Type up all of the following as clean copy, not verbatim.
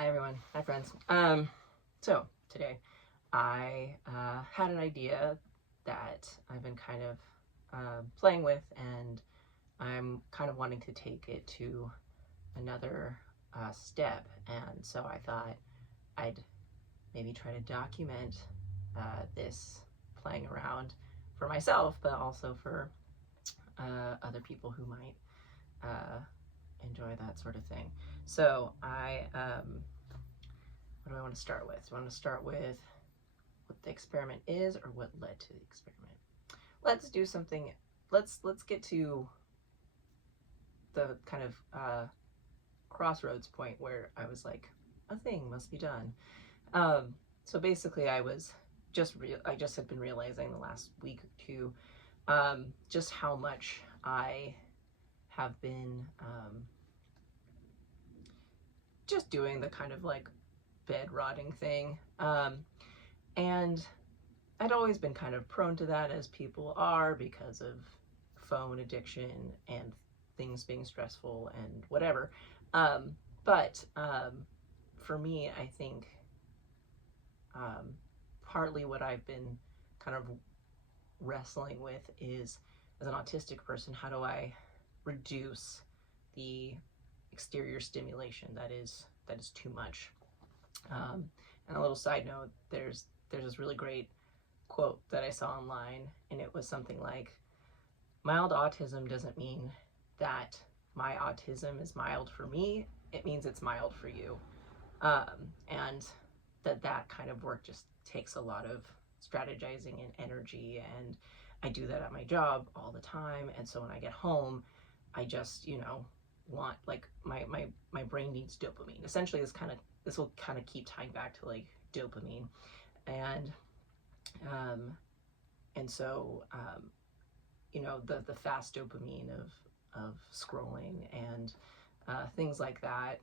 Hi everyone, hi friends. So today I had an idea that I've been kind of playing with, and I'm kind of wanting to take it to another step. And so I thought I'd maybe try to document this playing around for myself, but also for other people who might enjoy that sort of thing. So what do I want to start with? Do I want to start with what the experiment is or what led to the experiment? Let's do something. Let's get to the kind of crossroads point where I was like, a thing must be done. So basically, I just had been realizing the last week or two just how much I have been just doing the kind of like bed rotting thing. And I'd always been kind of prone to that, as people are, because of phone addiction and things being stressful and whatever. But for me, I think partly what I've been kind of wrestling with is, as an autistic person, how do I reduce the exterior stimulation that is too much? And a little side note, there's this really great quote that I saw online, and it was something like, mild autism doesn't mean that my autism is mild for me, it means it's mild for you. And that kind of work just takes a lot of strategizing and energy, and I do that at my job all the time. And so when I get home, I just, want, like, my brain needs dopamine. Essentially, this will kind of keep tying back to like dopamine. And so the fast dopamine of scrolling and things like that,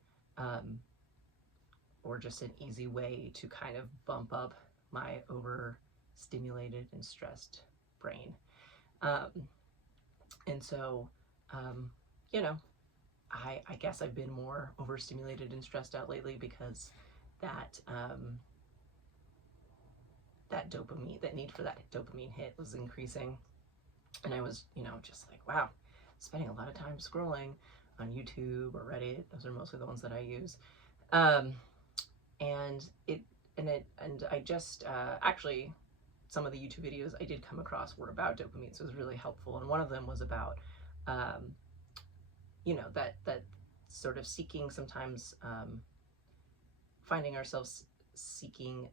or just an easy way to kind of bump up my overstimulated and stressed brain. And so I guess I've been more overstimulated and stressed out lately because that dopamine, that need for that dopamine hit was increasing. And I was, just like, wow, spending a lot of time scrolling on YouTube or Reddit. Those are mostly the ones that I use. And I just, actually, some of the YouTube videos I did come across were about dopamine, so it was really helpful. And one of them was about, that sort of seeking, sometimes finding ourselves seeking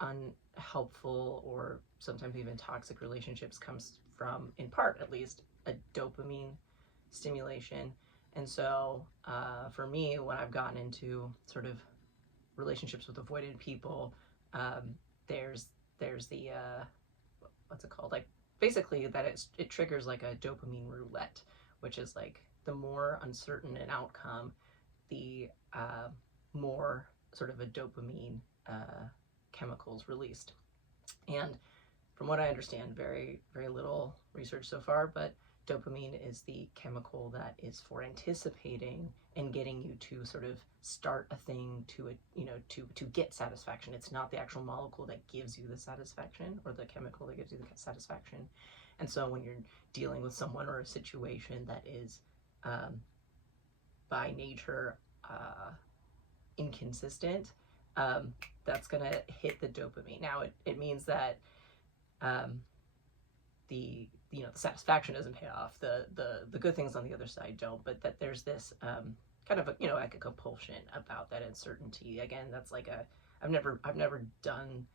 unhelpful or sometimes even toxic relationships comes from, in part at least, a dopamine stimulation. And so for me, when I've gotten into sort of relationships with avoidant people, there's the what's it called, like, basically that it triggers like a dopamine roulette, which is like, the more uncertain an outcome, the more sort of a dopamine chemicals released. And from what I understand, very, very little research so far, but dopamine is the chemical that is for anticipating and getting you to sort of start a thing to get satisfaction. It's not the actual molecule that gives you the satisfaction, or the chemical that gives you the satisfaction. And so when you're dealing with someone or a situation that is by nature inconsistent, that's gonna hit the dopamine. Now it means that the satisfaction doesn't pay off, the good things on the other side don't, but that there's this kind of like a compulsion about that uncertainty. Again, that's like I've never done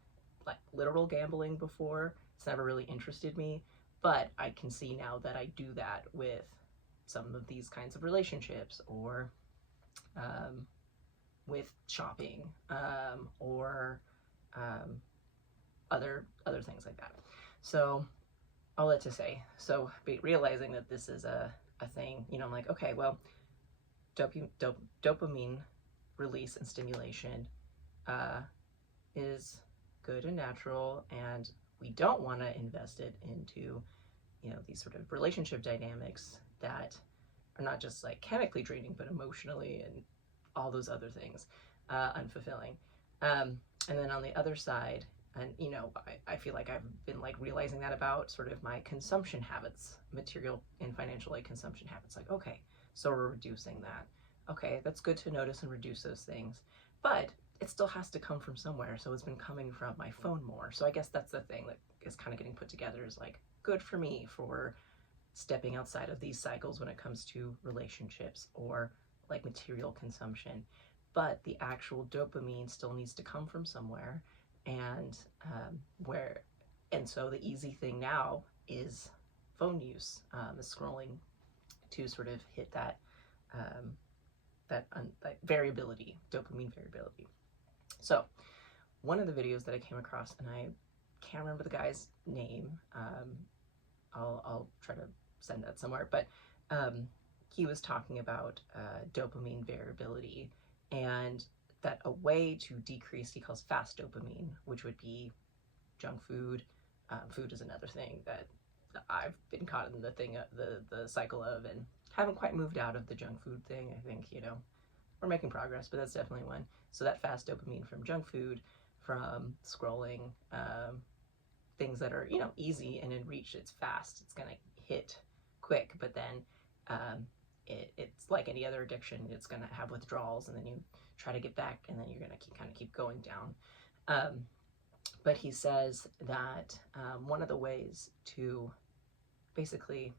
like literal gambling before. It's never really interested me, but I can see now that I do that with some of these kinds of relationships, or with shopping, or other things like that. So all that to say, so realizing that this is a thing, I'm like, okay, well, dopamine release and stimulation is good and natural, and we don't want to invest it into these sort of relationship dynamics that are not just like chemically draining, but emotionally and all those other things unfulfilling. And then on the other side, and you know, I feel like I've been like realizing that about sort of my consumption habits, material and financial like consumption habits. Like, okay, so we're reducing that. Okay, that's good to notice and reduce those things, but it still has to come from somewhere. So it's been coming from my phone more. So I guess that's the thing that is kind of getting put together, is like, good for me for stepping outside of these cycles when it comes to relationships or like material consumption. But the actual dopamine still needs to come from somewhere. And where, and so the easy thing now is phone use, the scrolling to sort of hit that that variability, dopamine variability. So one of the videos that I came across, and I can't remember the guy's name. I'll try to send that somewhere, but he was talking about dopamine variability, and that a way to decrease, he calls fast dopamine, which would be junk food. Food is another thing that I've been caught in the cycle of, and haven't quite moved out of the junk food thing. I think, you know, we're making progress, but that's definitely one. So that fast dopamine from junk food, from scrolling, things that are, you know, easy and in reach, it's fast, it's gonna hit quick, but then it's like any other addiction, it's gonna have withdrawals, and then you try to get back, and then you're gonna keep going down. But he says that one of the ways to basically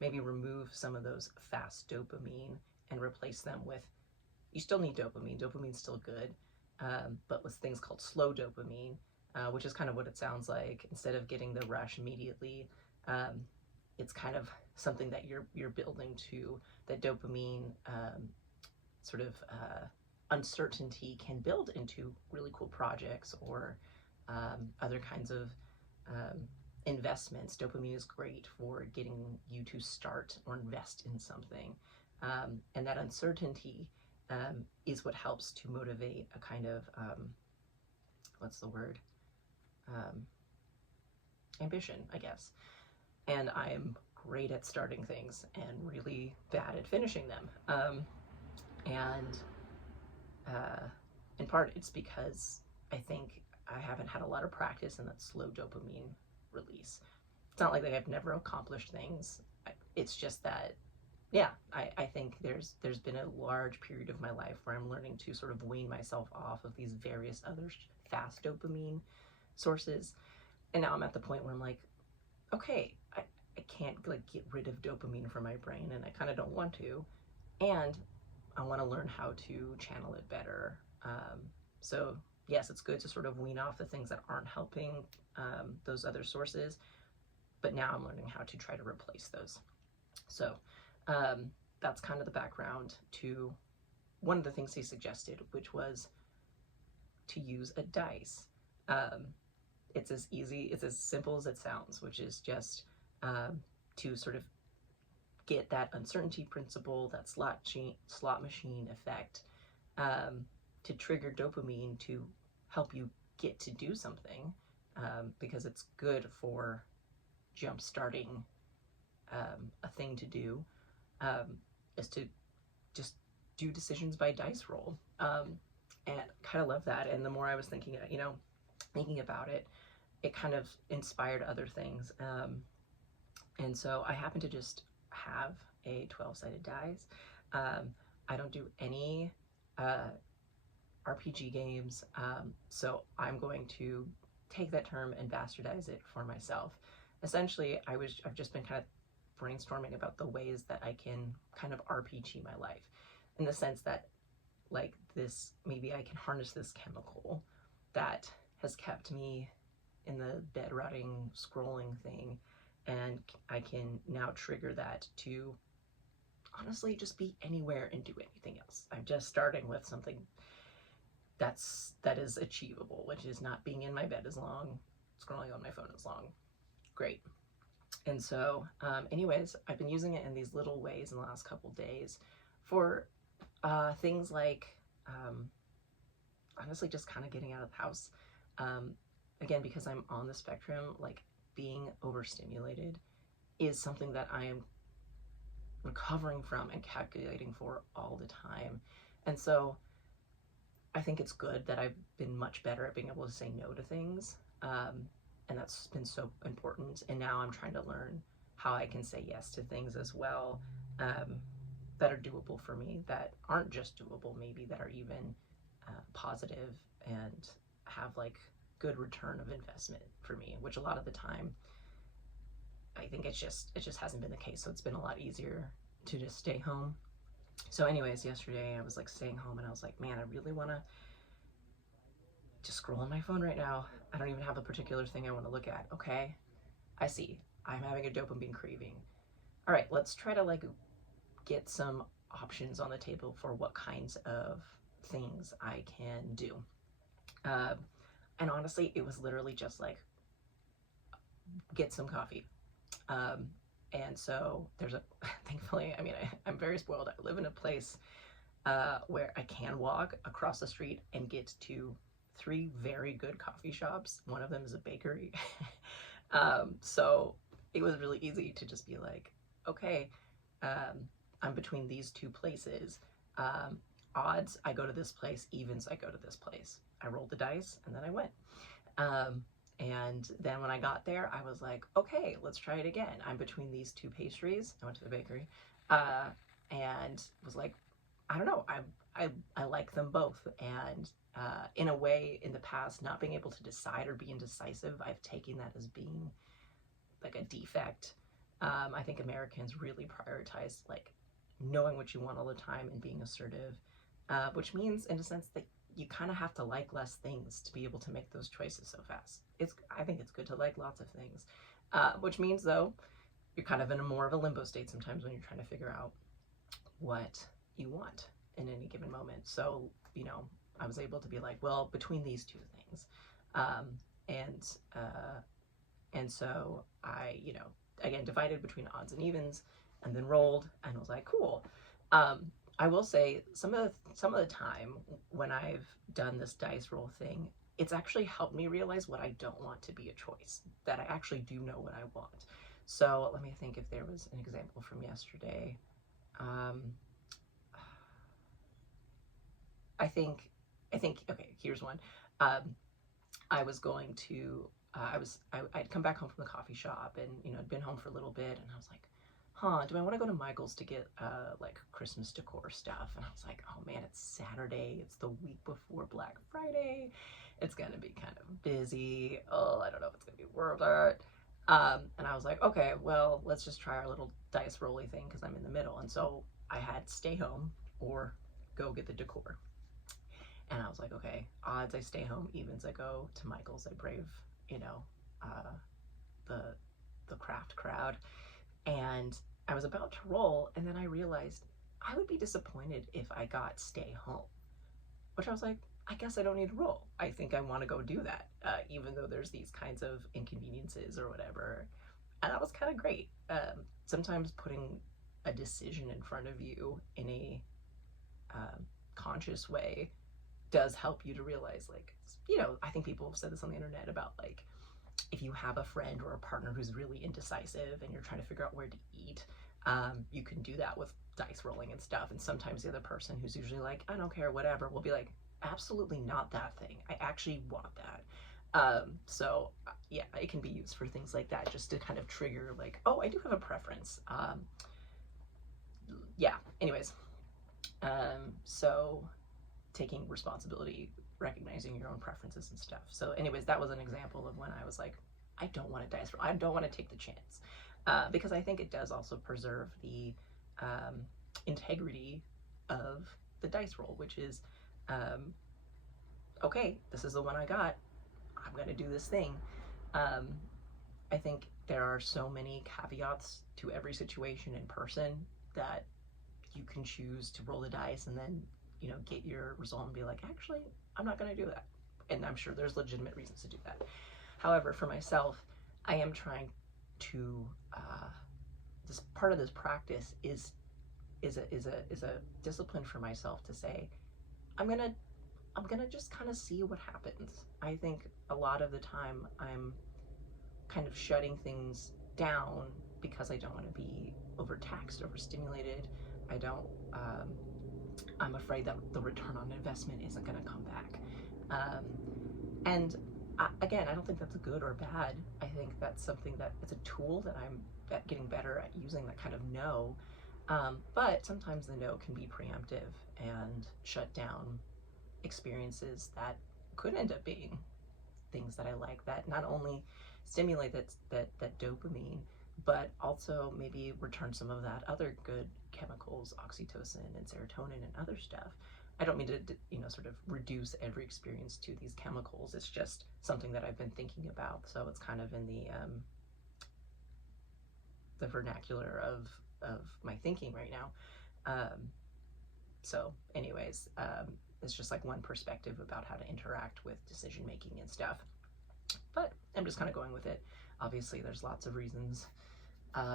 maybe remove some of those fast dopamine and replace them with, you still need dopamine, dopamine's still good, but with things called slow dopamine, which is kind of what it sounds like. Instead of getting the rush immediately, it's kind of something that you're building to, that dopamine sort of uncertainty can build into really cool projects or other kinds of investments. Dopamine is great for getting you to start or invest in something, and that uncertainty is what helps to motivate a kind of what's the word, ambition, I guess. And I'm great at starting things and really bad at finishing them, and in part it's because I think I haven't had a lot of practice in that slow dopamine release. It's not like I've never accomplished things. It's just that, yeah, I think there's been a large period of my life where I'm learning to sort of wean myself off of these various other fast dopamine sources. And now I'm at the point where I'm like, okay, I can't like get rid of dopamine from my brain, and I kind of don't want to. And I want to learn how to channel it better. So yes, it's good to sort of wean off the things that aren't helping those other sources, but now I'm learning how to try to replace those. So that's kind of the background to one of the things he suggested, which was to use a dice. It's as easy, it's as simple as it sounds, which is just to sort of get that uncertainty principle, that slot machine effect, to trigger dopamine to help you get to do something, because it's good for jump starting a thing to do, is to just do decisions by dice roll. And kind of love that. And the more I was thinking about it, it kind of inspired other things. And so I happen to just have a 12-sided dice. I don't do any RPG games, so I'm going to take that term and bastardize it for myself. Essentially, I've just been kind of brainstorming about the ways that I can kind of RPG my life, in the sense that, like, this, maybe I can harness this chemical that has kept me in the bed rotting scrolling thing, and I can now trigger that to honestly just be anywhere and do anything else. I'm just starting with something that is achievable, which is not being in my bed as long, scrolling on my phone as long. Great. And so anyways, I've been using it in these little ways in the last couple days for things like honestly just kind of getting out of the house. Again, because I'm on the spectrum, like, being overstimulated is something that I am recovering from and calculating for all the time. And so I think it's good that I've been much better at being able to say no to things. And that's been so important. And now I'm trying to learn how I can say yes to things as well, that are doable for me, that aren't just doable, maybe that are even positive and have like good return of investment for me, which a lot of the time I think it just hasn't been the case. So it's been a lot easier to just stay home. So anyways, yesterday I was like staying home and I was like, man, I really want to just scroll on my phone right now. I don't even have a particular thing I want to look at. Okay, I see. I'm having a dopamine craving. All right, let's try to like get some options on the table for what kinds of things I can do. And honestly, it was literally just like get some coffee. And so there's a, thankfully, I mean, I'm very spoiled. I live in a place where I can walk across the street and get to 3 very good coffee shops. One of them is a bakery. So it was really easy to just be like, okay, I'm between these 2 places. Odds, I go to this place. Evens, I go to this place. I rolled the dice and then I went. And then when I got there, I was like, okay, let's try it again. I'm between these 2 pastries. I went to the bakery and was like, I don't know, I like them both. And in a way, in the past, not being able to decide or be indecisive, I've taken that as being like a defect. I think Americans really prioritize like knowing what you want all the time and being assertive, which means in a sense that you kind of have to like less things to be able to make those choices so fast. I think it's good to like lots of things, which means though, you're kind of in a more of a limbo state sometimes when you're trying to figure out what you want in any given moment. So, you know, I was able to be like, well, between these 2 things. And so I, you know, again, divided between odds and evens and then rolled and was like, cool. I will say some of the time when I've done this dice roll thing, it's actually helped me realize what I don't want to be a choice, that I actually do know what I want. So let me think if there was an example from yesterday. I think, okay, here's one. I was going to, I'd come back home from the coffee shop and, you know, I'd been home for a little bit and I was like, do I want to go to Michael's to get like Christmas decor stuff? And I was like, oh man, it's Saturday. It's the week before Black Friday. It's going to be kind of busy. Oh, I don't know if it's going to be worth it. And I was like, okay, well, let's just try our little dice rolly thing because I'm in the middle. And so I had stay home or go get the decor. And I was like, okay, odds I stay home, evens I go to Michael's. I brave, you know, the craft crowd. And I was about to roll, and then I realized I would be disappointed if I got stay home, which I was like, I guess I don't need to roll. I think I want to go do that, even though there's these kinds of inconveniences or whatever. And that was kind of great. Sometimes putting a decision in front of you in a conscious way does help you to realize, like, you know, I think people have said this on the internet about like, if you have a friend or a partner who's really indecisive and you're trying to figure out where to eat, you can do that with dice rolling and stuff. And sometimes the other person, who's usually like, I don't care, whatever, will be like, absolutely not that thing. I actually want that. So yeah, it can be used for things like that, just to kind of trigger like, oh, I do have a preference. Yeah, anyways. So taking responsibility, recognizing your own preferences and stuff. So anyways, that was an example of when I was like, I don't want to dice roll. I don't want to take the chance. Because I think it does also preserve the integrity of the dice roll, which is, okay, this is the one I got. I'm going to do this thing. I think there are so many caveats to every situation in person that you can choose to roll the dice and then, you know, get your result and be like, actually, I'm not going to do that. And I'm sure there's legitimate reasons to do that. However, for myself, I am trying to, this part of this practice is a discipline for myself to say, I'm gonna just kind of see what happens. I think a lot of the time I'm kind of shutting things down because I don't want to be overtaxed, overstimulated. I don't I'm afraid that the return on investment isn't going to come back. Um, and again, I don't think that's good or bad. I think that's something that it's a tool that I'm getting better at using, that kind of no. But sometimes the no can be preemptive and shut down experiences that could end up being things that I like, that not only stimulate that dopamine, but also maybe return some of that other good chemicals, oxytocin and serotonin and other stuff. I don't mean to, sort of reduce every experience to these chemicals. It's just something that I've been thinking about. So it's kind of in the vernacular of my thinking right now. So anyways, it's just like one perspective about how to interact with decision making and stuff. But I'm just kind of going with it. Obviously, there's lots of reasons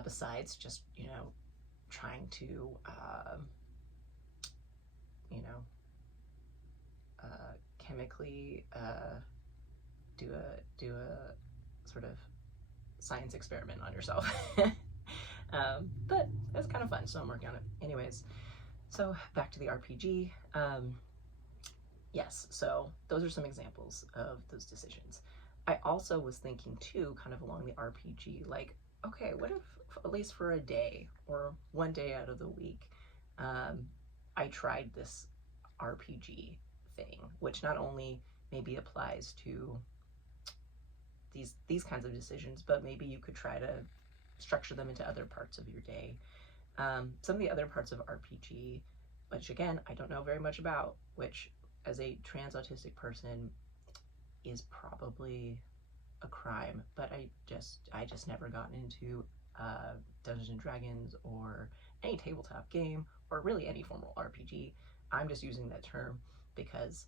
besides just, trying to, chemically do a sort of science experiment on yourself. But it's kind of fun, so I'm working on it. Anyways, so back to the RPG. Yes, so those are some examples of those decisions. I also was thinking too, kind of along the RPG, like, okay, what if at least for a day or one day out of the week, I tried this RPG thing, which not only maybe applies to these kinds of decisions, but maybe you could try to structure them into other parts of your day. Some of the other parts of RPG, which again, I don't know very much about, which as a trans autistic person is probably a crime, but I just never gotten into Dungeons and Dragons or any tabletop game or really any formal RPG. I'm just using that term because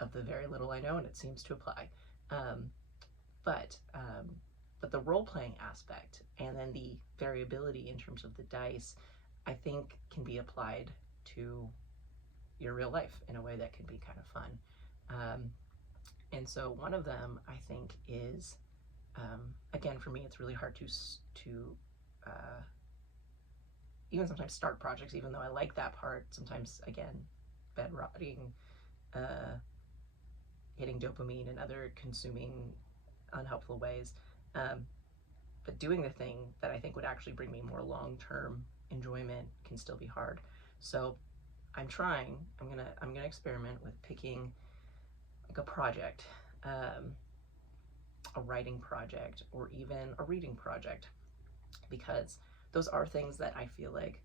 of the very little I know, and it seems to apply. But the role-playing aspect and then the variability in terms of the dice, I think can be applied to your real life in a way that can be kind of fun. And so one of them, I think, is, again, for me, it's really hard to even sometimes start projects, even though I like that part. Sometimes, again, bedrotting, hitting dopamine and other consuming unhelpful ways. But doing the thing that I think would actually bring me more long-term enjoyment can still be hard. So I'm trying. I'm gonna experiment with picking like a project, a writing project, or even a reading project, because those are things that I feel like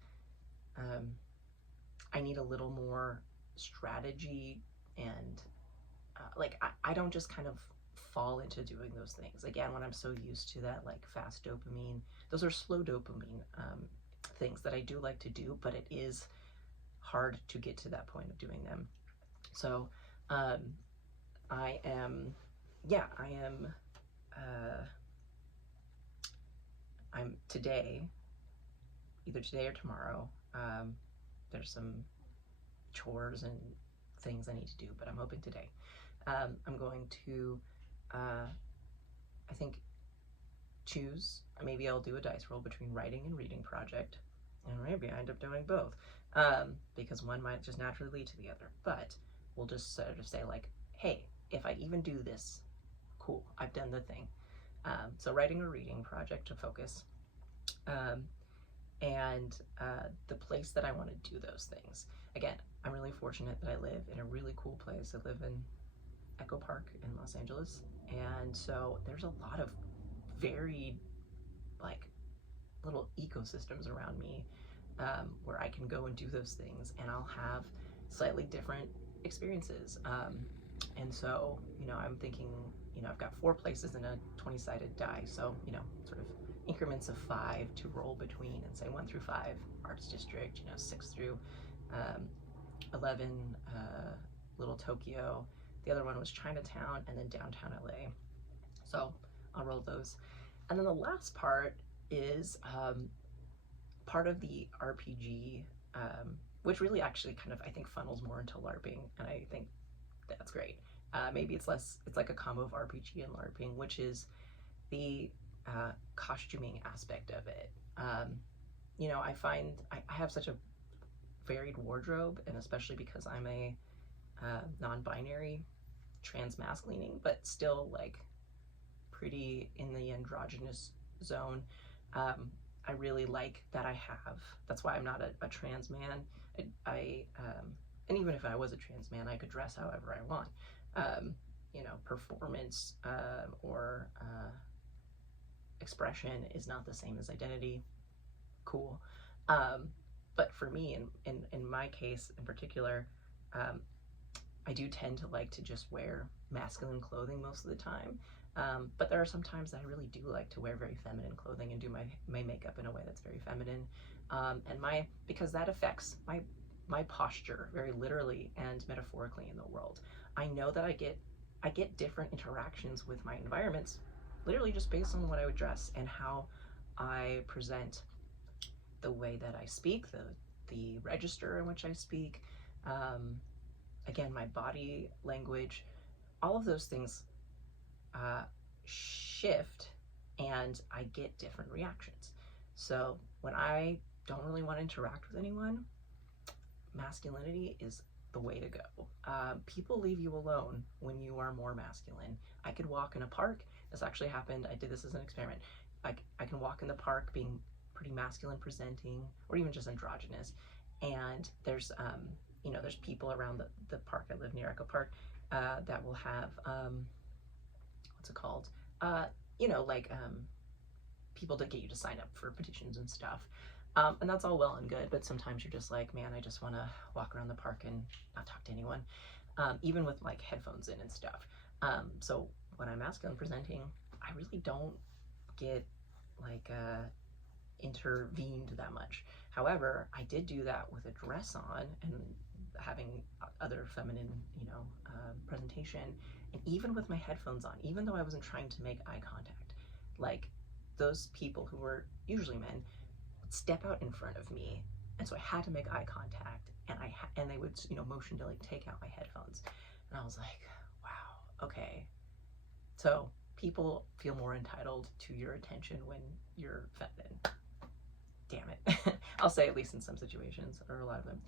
I need a little more strategy and like I don't just kind of fall into doing those things. Again, when I'm so used to that like fast dopamine, those are slow dopamine things that I do like to do, but it is hard to get to that point of doing them. So I am I'm today, either today or tomorrow, there's some chores and things I need to do, but I'm hoping today. I'm going to, I think, choose, maybe I'll do a dice roll between writing and reading project, and maybe I end up doing both, because one might just naturally lead to the other, but we'll just sort of say like, hey, if I even do this, cool, I've done the thing. So writing or reading project to focus, and the place that I want to do those things. Again, I'm really fortunate that I live in a really cool place. I live in Echo Park in Los Angeles, and so there's a lot of varied like little ecosystems around me, where I can go and do those things, and I'll have slightly different experiences. And so, I'm thinking, I've got 4 places in a 20-sided die, so, sort of increments of 5 to roll between, and say 1 through 5, Arts District, 6 through 11, Little Tokyo. The other one was Chinatown, and then downtown LA. So I'll roll those. And then the last part is part of the RPG, which really actually kind of, I think, funnels more into LARPing, and I think that's great. Maybe it's like a combo of RPG and LARPing, which is the costuming aspect of it. I find I have such a varied wardrobe, and especially because I'm a non-binary, trans-masculining, but still like pretty in the androgynous zone. I really like that I have. That's why I'm not a trans man. And even if I was a trans man, I could dress however I want. Performance or expression is not the same as identity. Cool. But for me, in my case in particular, I do tend to like to just wear masculine clothing most of the time. But there are some times that I really do like to wear very feminine clothing and do my makeup in a way that's very feminine. Because that affects my posture very literally and metaphorically in the world. I know that I get different interactions with my environments literally just based on what I would dress and how I present, the way that I speak, the register in which I speak, again, my body language, all of those things shift, and I get different reactions. So when I don't really want to interact with anyone, masculinity is the way to go. People leave you alone when you are more masculine. I could walk in a park. This actually happened. I did this as an experiment. I can walk in the park being pretty masculine presenting, or even just androgynous, and there's there's people around the park. I live near Echo Park, that will have what's it called? People to get you to sign up for petitions and stuff. And that's all well and good, but sometimes you're just like, man, I just want to walk around the park and not talk to anyone, even with like headphones in and stuff. So when I'm masculine presenting, I really don't get like intervened that much. However, I did do that with a dress on and having other feminine, presentation, and even with my headphones on, even though I wasn't trying to make eye contact, like those people who were usually men would step out in front of me, and so I had to make eye contact, and they would motion to like take out my headphones, and I was like, wow, okay, so people feel more entitled to your attention when you're feminine. Damn it. I'll say, at least in some situations, or a lot of them.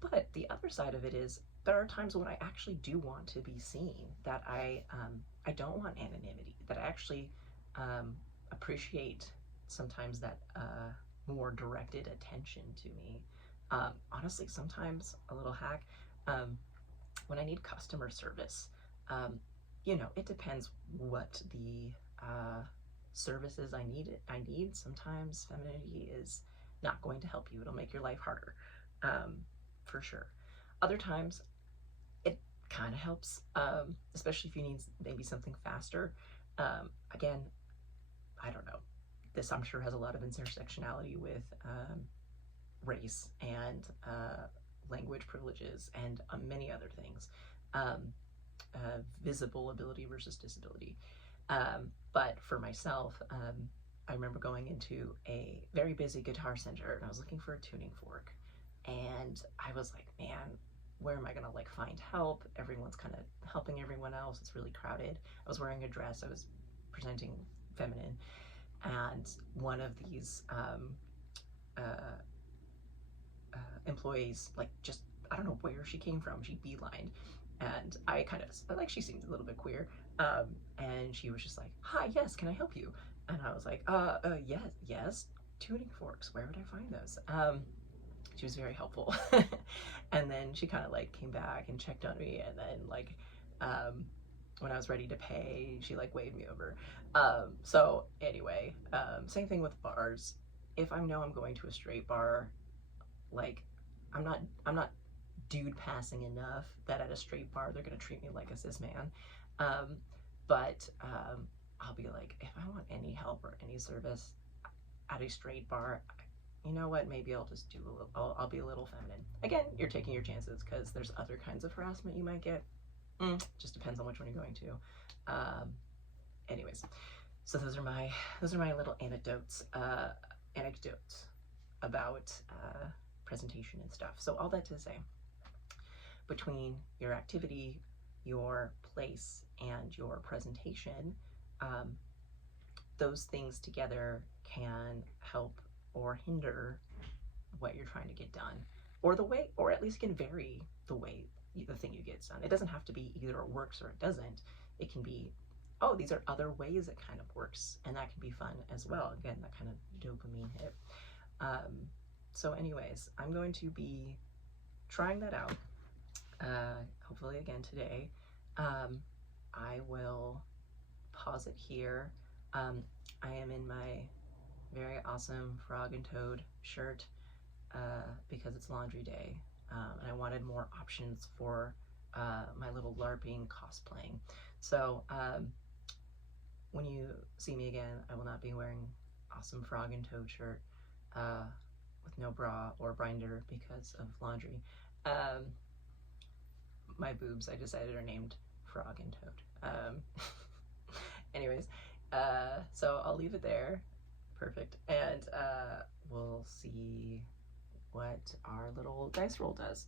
But the other side of it is there are times when I actually do want to be seen, that I don't want anonymity, that I actually appreciate sometimes that more directed attention to me. Honestly, sometimes a little hack, when I need customer service, it depends what the services I need. Sometimes femininity is not going to help you. It'll make your life harder, for sure. Other times it kind of helps, especially if you need maybe something faster. Again, I don't know. This, I'm sure, has a lot of intersectionality with race and language privileges and many other things. Visible ability versus disability. But for myself, I remember going into a very busy Guitar Center and I was looking for a tuning fork, and I was like, man, where am I gonna like find help? Everyone's kind of helping everyone else. It's really crowded. I was wearing a dress. I was presenting feminine, and one of these employees, like, just, I don't know where she came from, she beelined, and I kind of, like, she seemed a little bit queer, and she was just like, hi, yes, can I help you? And I was like, yes, tuning forks, where would I find those? She was very helpful. And then she kind of like came back and checked on me, and then like when I was ready to pay, she like waved me over. So anyway, same thing with bars. If I know I'm going to a straight bar, like I'm not dude passing enough that at a straight bar they're gonna treat me like a cis man. But I'll be like, if I want any help or any service at a straight bar, you know what, maybe I'll just do I'll be a little feminine. Again, you're taking your chances because there's other kinds of harassment you might get. Just depends on which one you're going to. Anyways, so those are my little anecdotes about presentation and stuff. So all that to say, between your activity, your place, and your presentation, those things together can help or hinder what you're trying to get done. or the way, or at least can vary the way the thing you get done. It doesn't have to be either it works or it doesn't. It can be, oh, these are other ways it kind of works, and that can be fun as well. Again, that kind of dopamine hit. So anyways, I'm going to be trying that out, hopefully again today. I will pause it here. I am in my very awesome frog and toad shirt because it's laundry day, and I wanted more options for my little LARPing cosplaying. So when you see me again, I will not be wearing awesome frog and toad shirt with no bra or binder because of laundry. My boobs, I decided, are named Frog and Toad. Anyways, so I'll leave it there. Perfect. And we'll see what our little dice roll does.